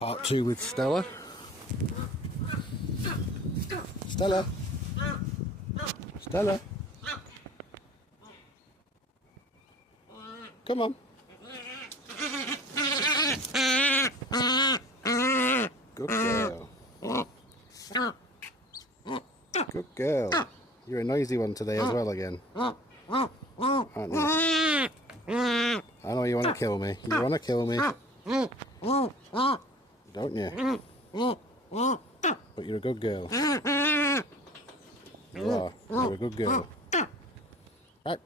Part 2 with Stella. Stella. Stella. Come on. Good girl. Good girl. You're a noisy one today as well again. Aren't you? I know you want to kill me. You want to kill me. Don't you? But you're a good girl. You are. You're a good girl. Right.